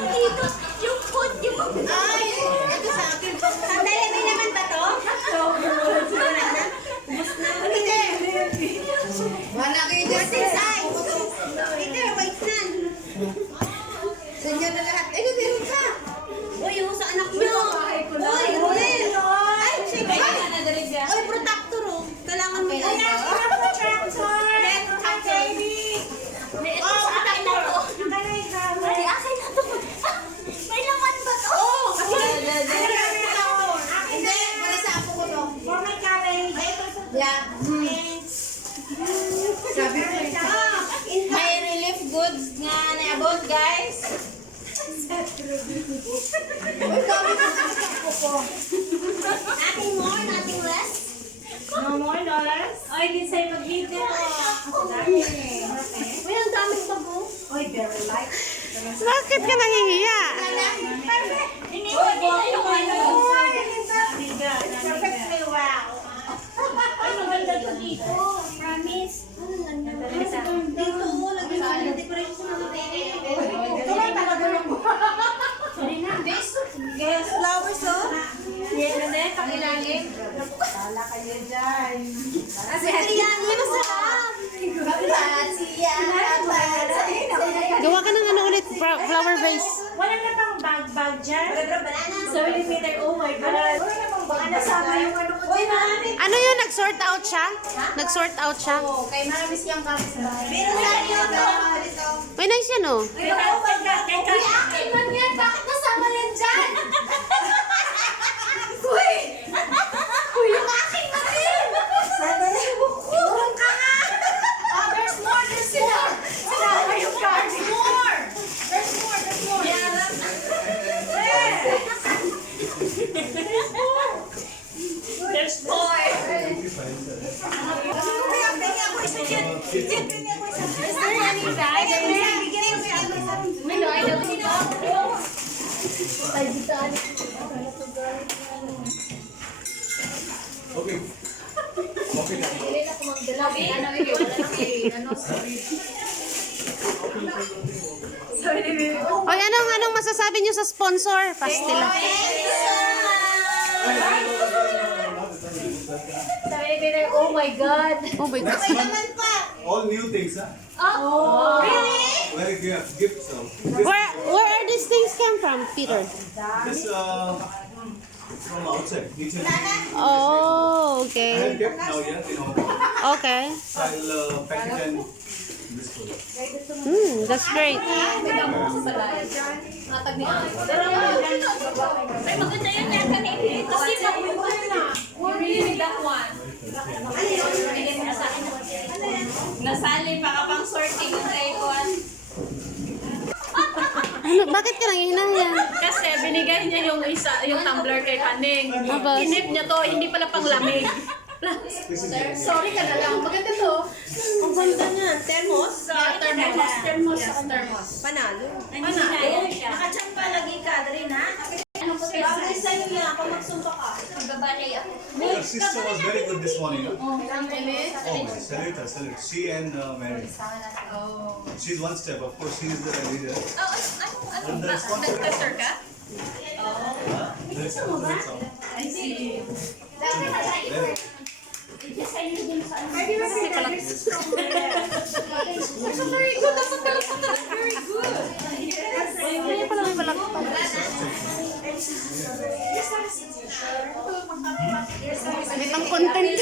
Dito, yung food, yung... Ay, ito sa akin. Sandali, may naman ba to? Ubus na. Wala kayo dyan. What's inside? Ito, wait na. Sa inyo na lahat. Ay, meron ka. Uy, yung sa anak niyo. Uy, Ruel. Ay, sige. Uy, protector, oh. Kailangan mo yan. May ito sa akin na to. May akin na to. May laman ba to? Oo. Hindi, para sa apo ko to. Yeah. Sabi ko May relief goods nga naabot, guys. Uy, dami ko sa apo ko. Nothing more, nothing less. No more dollars? Oy, di sa'yo mag-video. Uy, ang daming bago. Oy, very light. Bakit ka nangihiya? Hindi ko dito yung ano. Perfectly wow. Ay, maganda to dito. Promise. Dito, lagyan mo ng decoration sa mga Ito lang talaga lang mo. Sorry na. Yes, flowers, oh. Yan na din, pakilalim. Wala kayo dyan. Kasi biryani, masarap. Gawa ka ng ano ulit, flower vase. Wala na bang bag dyan? Banana. So, millimeter, oh my God. Wala na bang bag nasama yung ano ko dyan? Ano yun, nag-sort out siya? Nag-sort out siya? Oo, kay Mami siyang kami sa bahay. Meron sa inyo to. May nice yan oh. Teka. Akin man yan, bakit nasama yan dyan? Uy! Uy, yung akin man yan! Turong ka nga! Oh, there's more, there's more! Sinama yung card. There's more! There's more, there's more! There's more. Is there any bag? May daw dito. Okay. Okay na. Oy, anong masasabi niyo sa sponsor? Pastila. Sabi ni Peter, oh my God. Oh my God. All new things, huh? Oh. Very good gifts. Where are these things come from, Peter? This from outside. Kitchen. Oh, I okay. have kept now, yeah, Okay. I'll pack it in this way. That's great. Ay, maganda yun yan kanina. Kasi mag-one na. You really need that one. Nasali pa ka pang sorting yung taekwondo. Ano, bakit ka nangihinayang? Kasi binigay niya yung isa, yung tumbler kay Kaning. Tapos? Inip niya to, hindi pala pang lamig. Sorry ka na lang. Maganda to. Ang ganda niya. Thermos? Thermos. Panalo. Panalo. Nakadyan pa lagi ka, Darin, ha? Ano po sa'yo? Sa'yo yan, pag magsumpa ka. Magbabalay ako. Your sister was very good this morning, huh? Oh, Salute her, salute. She and Mary. She's one step, of course, she is the leader. And the sponsor. Nag-tester ka? There is some. I see. Very. Very good. That's very good. Hindi pala may balak pa. May pang content.